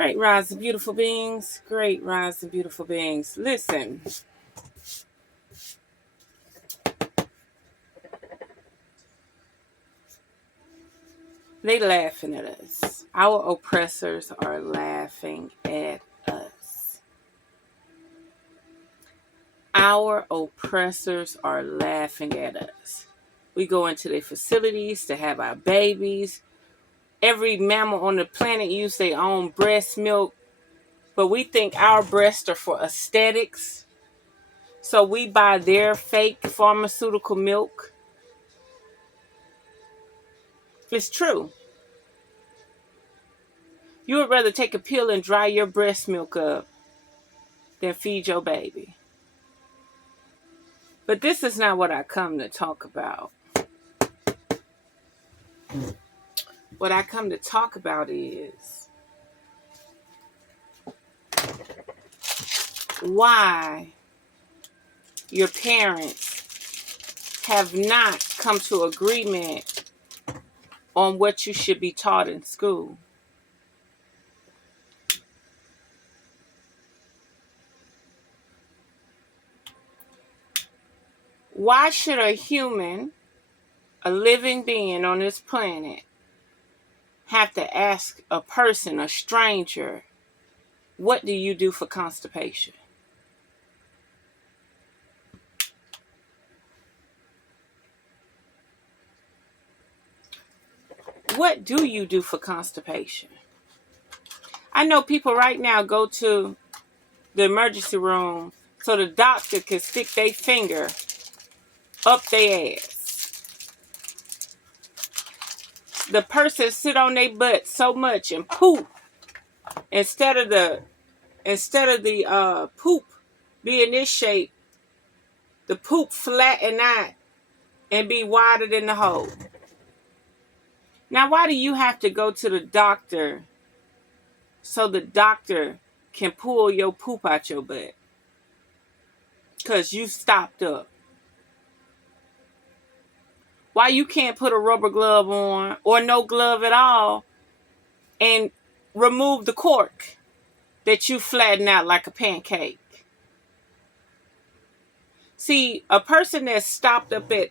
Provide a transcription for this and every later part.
Great rise of beautiful beings. Great rise of beautiful beings. Listen. They laughing at us. Our oppressors are laughing at us. Our oppressors are laughing at us. We go into their facilities to have our babies. Every mammal on the planet use their own breast milk, but we think our breasts are for aesthetics. So we buy their fake pharmaceutical milk. It's true. You would rather take a pill and dry your breast milk up than feed your baby. But this is not what I come to talk about. What I come to talk about is why your parents have not come to agreement on what you should be taught in school. Why should a human, a living being on this planet, have to ask a person, a stranger, what do you do for constipation? What do you do for constipation? I know people right now go to the emergency room so the doctor can stick their finger up their ass. The person sit on their butt so much and poop instead of the poop being this shape, the poop flatten out and be wider than the hole. Now, why do you have to go to the doctor so the doctor can pull your poop out your butt? Because you stopped up. Why you can't put a rubber glove on or no glove at all and remove the cork that you flatten out like a pancake? See, a person that stopped up at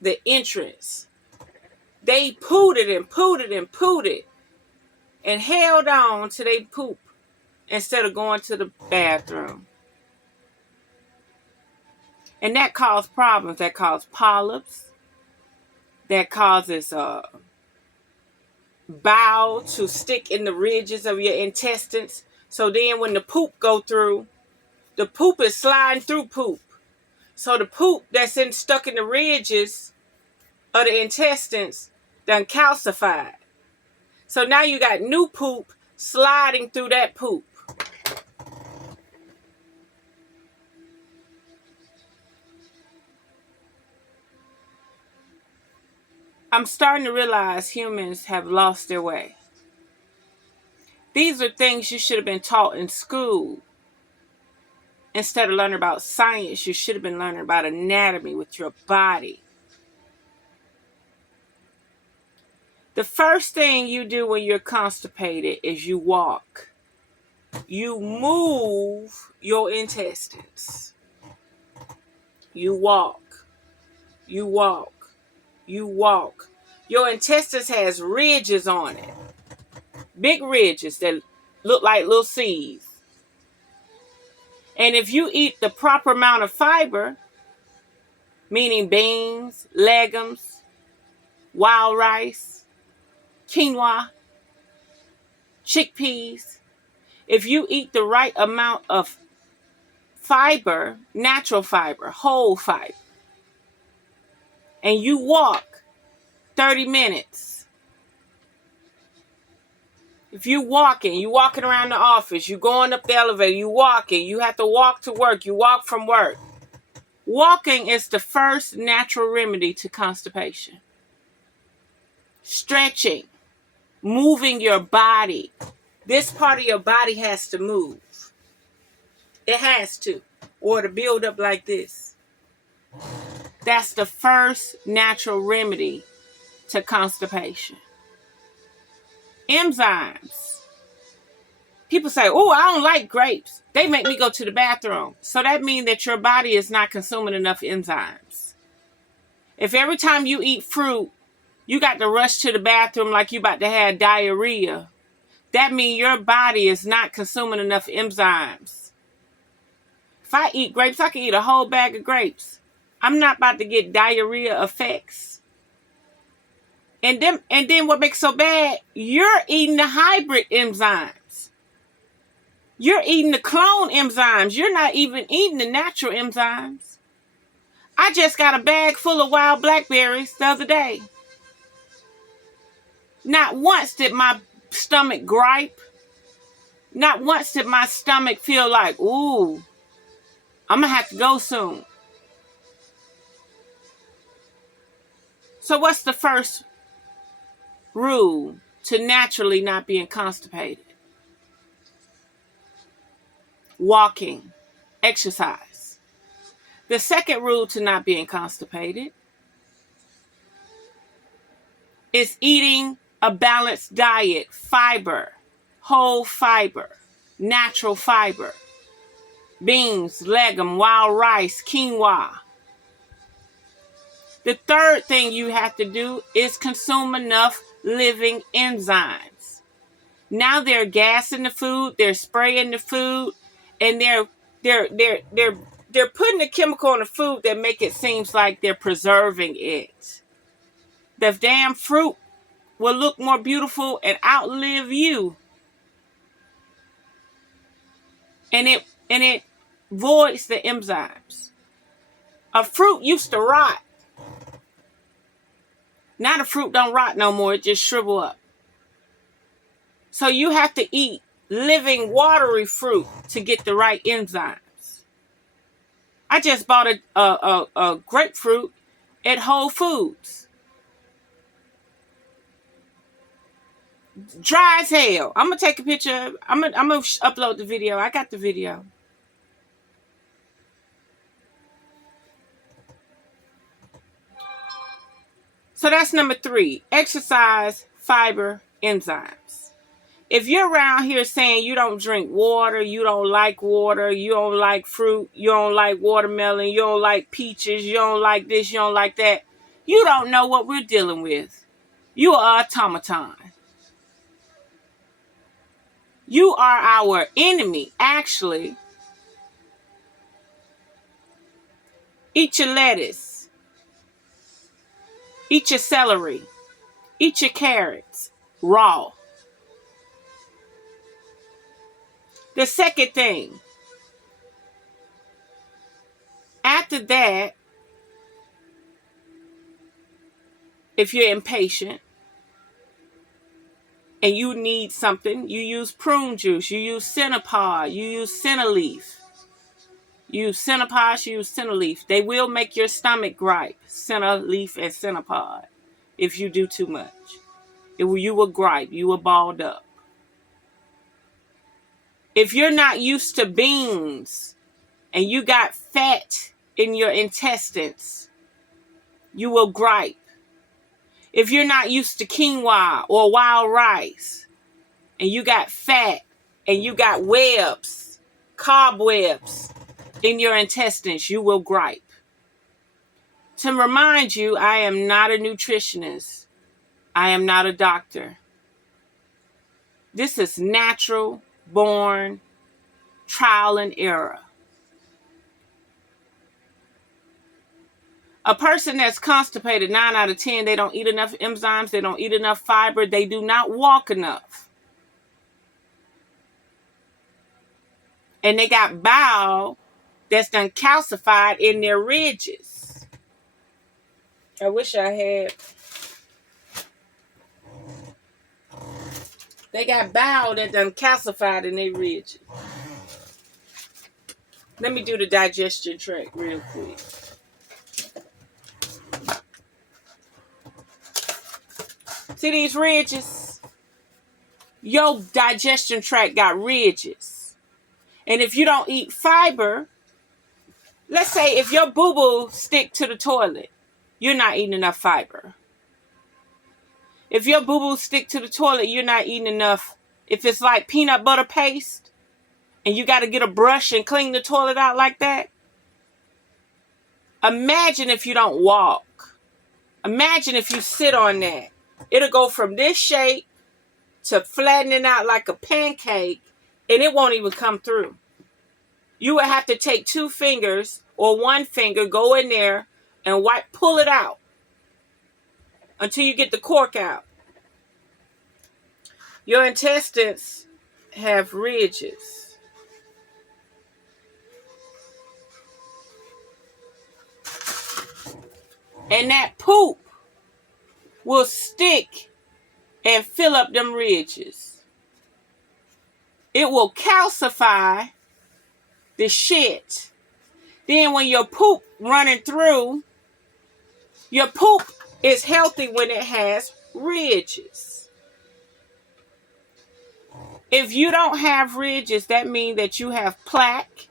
the entrance, they pooted and pooted and pooted and held on to their poop instead of going to the bathroom. And that caused problems. That caused polyps. That causes bowel to stick in the ridges of your intestines. So then when the poop go through, the poop is sliding through poop. So the poop that's stuck in the ridges of the intestines done calcified. So now you got new poop sliding through that poop. I'm starting to realize humans have lost their way. These are things you should have been taught in school. Instead of learning about science, you should have been learning about anatomy with your body. The first thing you do when you're constipated is you walk. You move your intestines. You walk. You walk. You walk. Your intestines has ridges on it. Big ridges that look like little seeds. And if you eat the proper amount of fiber, meaning beans, legumes, wild rice, quinoa, chickpeas, if you eat the right amount of fiber, natural fiber, whole fiber, and you walk 30 minutes. If you're walking around the office, you're going up the elevator, you walking, you have to walk to work, you walk from work. Walking is the first natural remedy to constipation. Stretching, moving your body. This part of your body has to move. It has to, or to build up like this. That's the first natural remedy to constipation. Enzymes. People say, oh, I don't like grapes. They make me go to the bathroom. So that means that your body is not consuming enough enzymes. If every time you eat fruit, you got to rush to the bathroom like you about to have diarrhea, that means your body is not consuming enough enzymes. If I eat grapes, I can eat a whole bag of grapes. I'm not about to get diarrhea effects. And then what makes it so bad, you're eating the hybrid enzymes. You're eating the clone enzymes. You're not even eating the natural enzymes. I just got a bag full of wild blackberries the other day. Not once did my stomach gripe. Not once did my stomach feel like, ooh, I'm going to have to go soon. So what's the first rule to naturally not being constipated? Walking, exercise. The second rule to not being constipated is eating a balanced diet, fiber, whole fiber, natural fiber, beans, legume, wild rice, quinoa. The third thing you have to do is consume enough living enzymes. Now they're gassing the food, they're spraying the food, and they're putting a chemical in the food that make it seem like they're preserving it. The damn fruit will look more beautiful and outlive you. And it voids the enzymes. A fruit used to rot. Now the fruit don't rot no more, it just shrivel up. So you have to eat living watery fruit to get the right enzymes. I just bought a grapefruit at Whole Foods. Dry as hell. I'm going to take a picture. I'm gonna upload the video. I got the video. So that's number 3. Exercise, fiber, enzymes. If you're around here saying you don't drink water, you don't like fruit, you don't like watermelon, you don't like peaches, you don't like this, you don't like that, you don't know what we're dealing with. You are an automaton. You are our enemy, actually. Eat your lettuce. Eat your celery. Eat your carrots raw. The second thing, after that, if you're impatient and you need something, you use prune juice, you use Centipod, you use Centaleaf. You use Centipod, you use Centaleaf. They will make your stomach gripe, Centaleaf and Centipod, if you do too much. You will gripe, you will balled up. If you're not used to beans and you got fat in your intestines, you will gripe. If you're not used to quinoa or wild rice and you got fat and you got webs, cobwebs in your intestines, you will gripe. To remind you, I am not a nutritionist. I am not a doctor. This is natural born trial and error. A person that's constipated, 9 out of 10, they don't eat enough enzymes, they don't eat enough fiber, they do not walk enough. And they got bowel that's done calcified in their ridges. I wish I had. They got bowel that done calcified in their ridges. Let me do the digestion tract real quick. See these ridges? Your digestion tract got ridges. And if you don't eat fiber, let's say if your boo-boo stick to the toilet, you're not eating enough fiber. If your boo-boo stick to the toilet, you're not eating enough if it's like peanut butter paste and you got to get a brush and clean the toilet out like that, imagine if you don't walk. Imagine if you sit on that. It'll go from this shape to flattening out like a pancake, and it won't even come through. You would have to take 2 fingers or 1 finger, go in there and pull it out until you get the cork out. Your intestines have ridges. And that poop will stick and fill up them ridges. It will calcify the shit. Then when your poop running through, your poop is healthy when it has ridges. If you don't have ridges, that means that you have plaque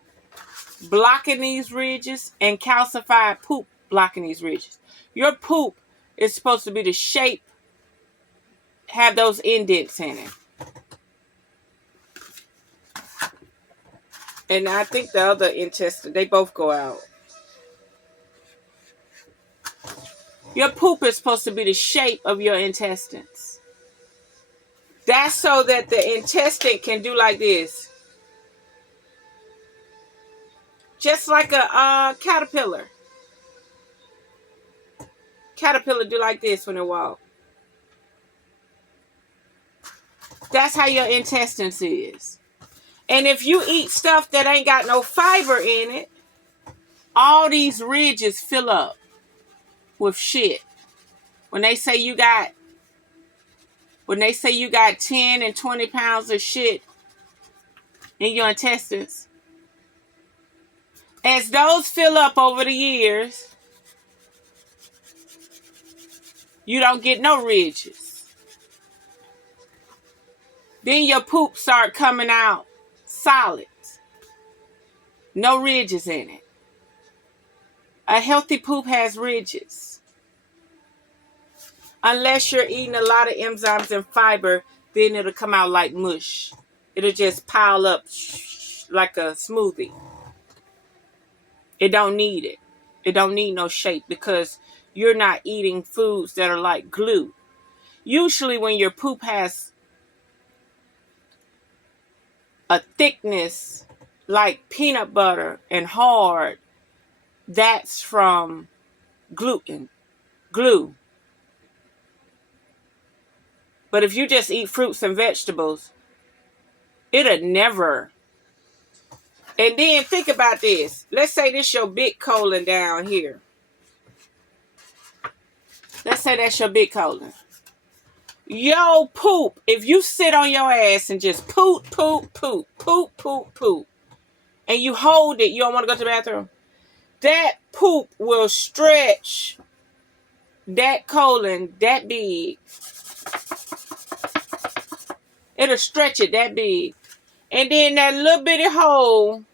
blocking these ridges and calcified poop blocking these ridges. Your poop is supposed to be the shape, have those indents in it. And I think the other intestine, they both go out. Your poop is supposed to be the shape of your intestines. That's so that the intestine can do like this. Just like a caterpillar. Caterpillar do like this when they walk. That's how your intestines is. And if you eat stuff that ain't got no fiber in it, all these ridges fill up with shit. When they say you got 10 and 20 pounds of shit in your intestines, as those fill up over the years, you don't get no ridges. Then your poop start coming out solid. No ridges in it. A healthy poop has ridges. Unless you're eating a lot of enzymes and fiber, then it'll come out like mush. It'll just pile up like a smoothie. It don't need it. It don't need no shape because you're not eating foods that are like glue. Usually when your poop has a thickness like peanut butter and hard, that's from glue. But if you just eat fruits and vegetables, it'll never. And then think about this. Let's say this your big colon down here. Let's say that's your big colon. Yo poop, if you sit on your ass and just poop, and you hold it, you don't want to go to the bathroom, that poop will stretch that colon that big. It'll stretch it that big. And then that little bitty hole,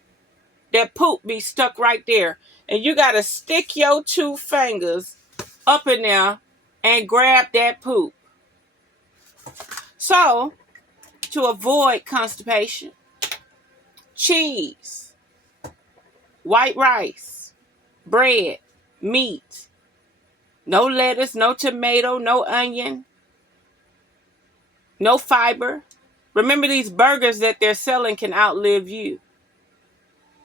that poop be stuck right there. And you got to stick your 2 fingers up in there and grab that poop. So, to avoid constipation, cheese, white rice, bread, meat, no lettuce, no tomato, no onion, no fiber. Remember, these burgers that they're selling can outlive you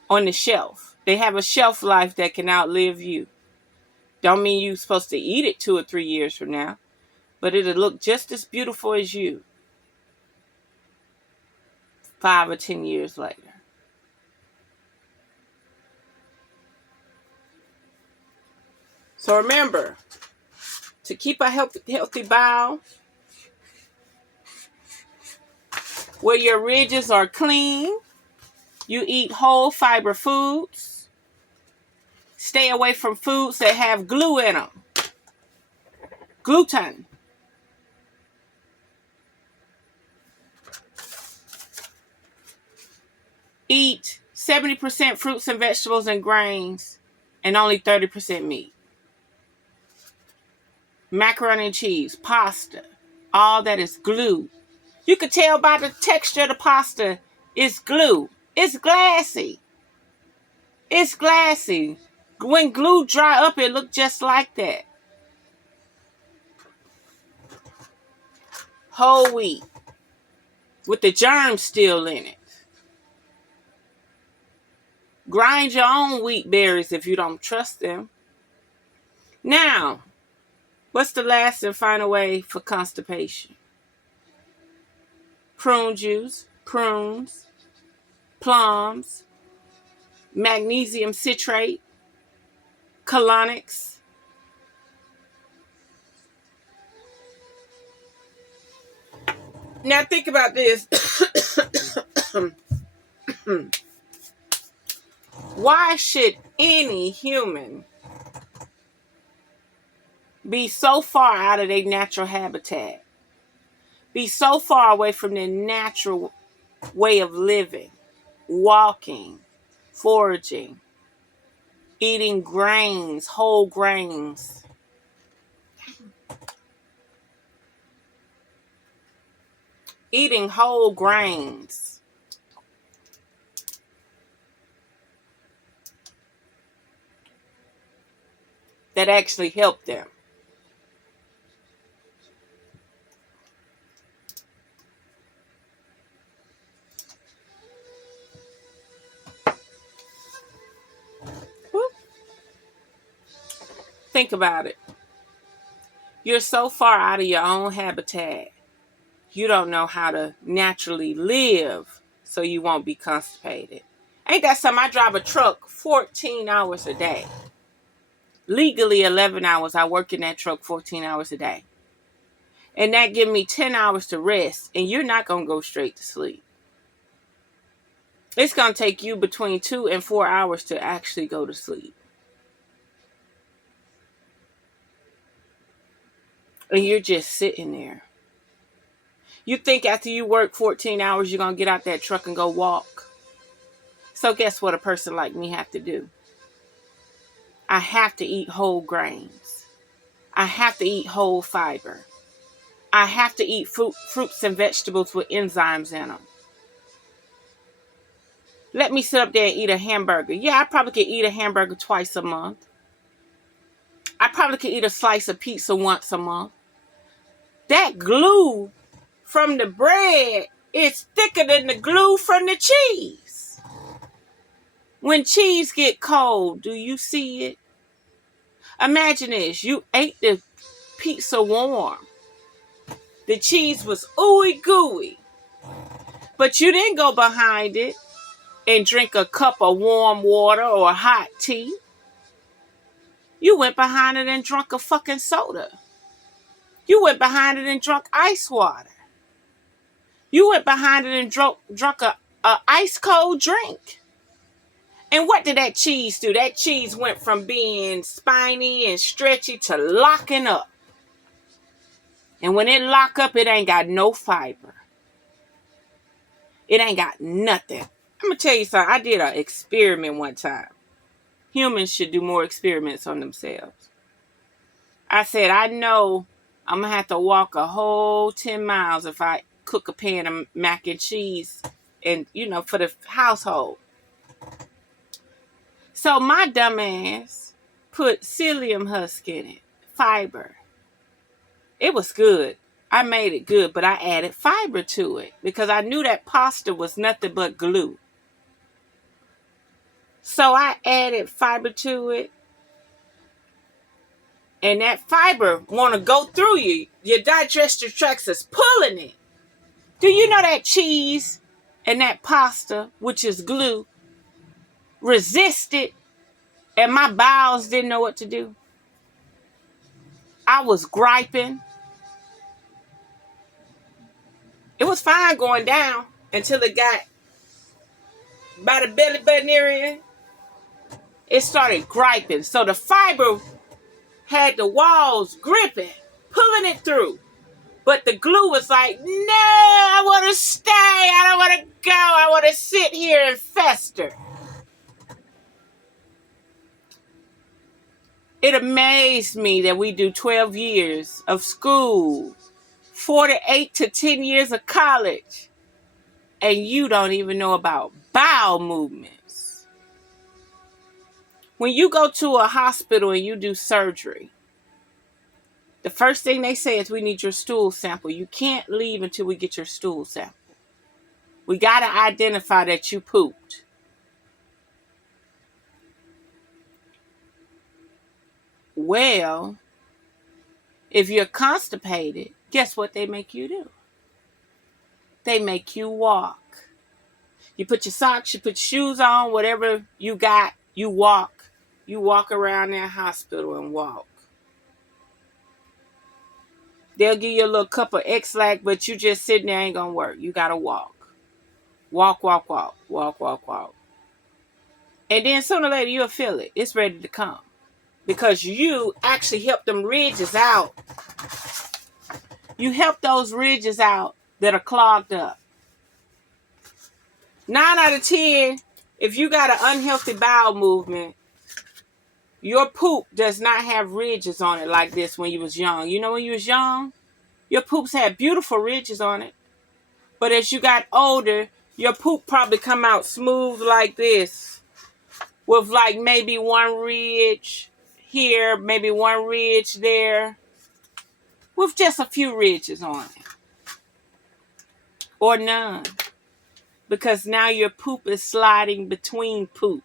on the shelf. They have a shelf life that can outlive you. Don't mean you're supposed to eat it 2 or 3 years from now, but it'll look just as beautiful as you 5 or 10 years later. So remember, to keep a healthy bowel, where your ridges are clean, you eat whole fiber foods. Stay away from foods that have glue in them. Gluten. Eat 70% fruits and vegetables and grains and only 30% meat. Macaroni and cheese, pasta, all that is glue. You could tell by the texture of the pasta, it's glue. It's glassy. It's glassy. When glue dry up, it look just like that. Whole wheat with the germs still in it. Grind your own wheat berries if you don't trust them. Now, what's the last and final way for constipation? Prune juice, prunes, plums, magnesium citrate, colonics. Now think about this. Why should any human be so far out of their natural habitat? Be so far away from their natural way of living, walking, foraging, eating grains, whole grains. Eating whole grains. That actually help them. Think about it. You're so far out of your own habitat. You don't know how to naturally live so you won't be constipated. Ain't that something? I drive a truck 14 hours a day. Legally 11 hours. I work in that truck 14 hours a day. And that give me 10 hours to rest. And you're not going to go straight to sleep. It's going to take you between 2 and 4 hours to actually go to sleep. And you're just sitting there. You think after you work 14 hours, you're going to get out that truck and go walk. So guess what a person like me have to do? I have to eat whole grains. I have to eat whole fiber. I have to eat fruits and vegetables with enzymes in them. Let me sit up there and eat a hamburger. Yeah, I probably could eat a hamburger twice a month. I probably could eat a slice of pizza once a month. That glue from the bread is thicker than the glue from the cheese. When cheese get cold, do you see it? Imagine this. You ate the pizza warm. The cheese was ooey gooey. But you didn't go behind it and drink a cup of warm water or hot tea. You went behind it and drank a fucking soda. You went behind it and drank ice water. You went behind it and drunk a ice cold drink. And what did that cheese do? That cheese went from being spiny and stretchy to locking up. And when it lock up, it ain't got no fiber. It ain't got nothing. I'm going to tell you something. I did an experiment one time. Humans should do more experiments on themselves. I said, I know I'm going to have to walk a whole 10 miles if I cook a pan of mac and cheese and, for the household. So my dumb ass put psyllium husk in it, fiber. It was good. I made it good, but I added fiber to it because I knew that pasta was nothing but glue. So I added fiber to it. And that fiber want to go through you. Your digestive tract is pulling it. Do you know that cheese and that pasta, which is glue, resisted and my bowels didn't know what to do? I was griping. It was fine going down until it got by the belly button area. It started griping. So the fiber had the walls gripping, pulling it through. But the glue was like, no, I want to stay. I don't want to go. I want to sit here and fester. It amazed me that we do 12 years of school, 4 to 8 to 10 years of college, and you don't even know about bowel movements. When you go to a hospital and you do surgery, the first thing they say is we need your stool sample. You can't leave until we get your stool sample. We got to identify that you pooped. Well, if you're constipated, guess what they make you do? They make you walk. You put your socks, you put your shoes on, whatever you got, you walk. You walk around that hospital and walk. They'll give you a little cup of X-Lax, but you just sitting there ain't going to work. You got to walk. Walk, walk, walk. Walk, walk, walk. And then sooner or later, you'll feel it. It's ready to come. Because you actually help them ridges out. You help those ridges out that are clogged up. 9 out of 10, if you got an unhealthy bowel movement, your poop does not have ridges on it like this when you was young. You know when you was young, your poops had beautiful ridges on it. But as you got older, your poop probably come out smooth like this. With like maybe one ridge here, maybe one ridge there. With just a few ridges on it. Or none. Because now your poop is sliding between poop.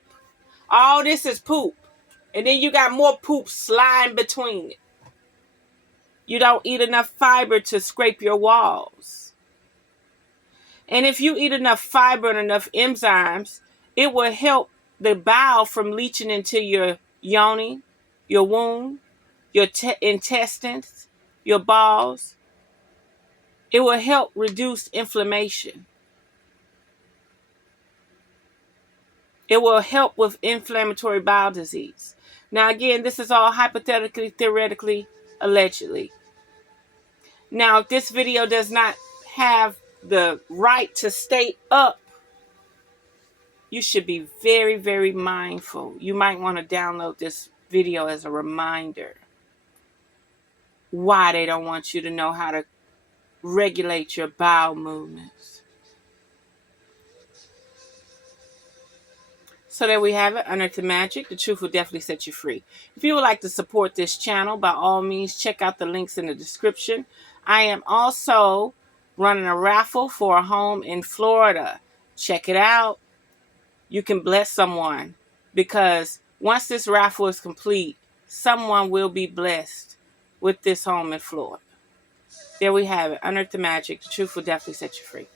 All this is poop. And then you got more poop sliding between it. You don't eat enough fiber to scrape your walls. And if you eat enough fiber and enough enzymes, it will help the bowel from leaching into your yoni, your womb, your intestines, your balls. It will help reduce inflammation. It will help with inflammatory bowel disease. Now, again, this is all hypothetically, theoretically, allegedly. Now, if this video does not have the right to stay up, you should be very, very mindful. You might want to download this video as a reminder why they don't want you to know how to regulate your bowel movements. So there we have it. Unearth the magic. The truth will definitely set you free. If you would like to support this channel, by all means, check out the links in the description. I am also running a raffle for a home in Florida. Check it out. You can bless someone, because once this raffle is complete, someone will be blessed with this home in Florida. There we have it. Unearth the magic. The truth will definitely set you free.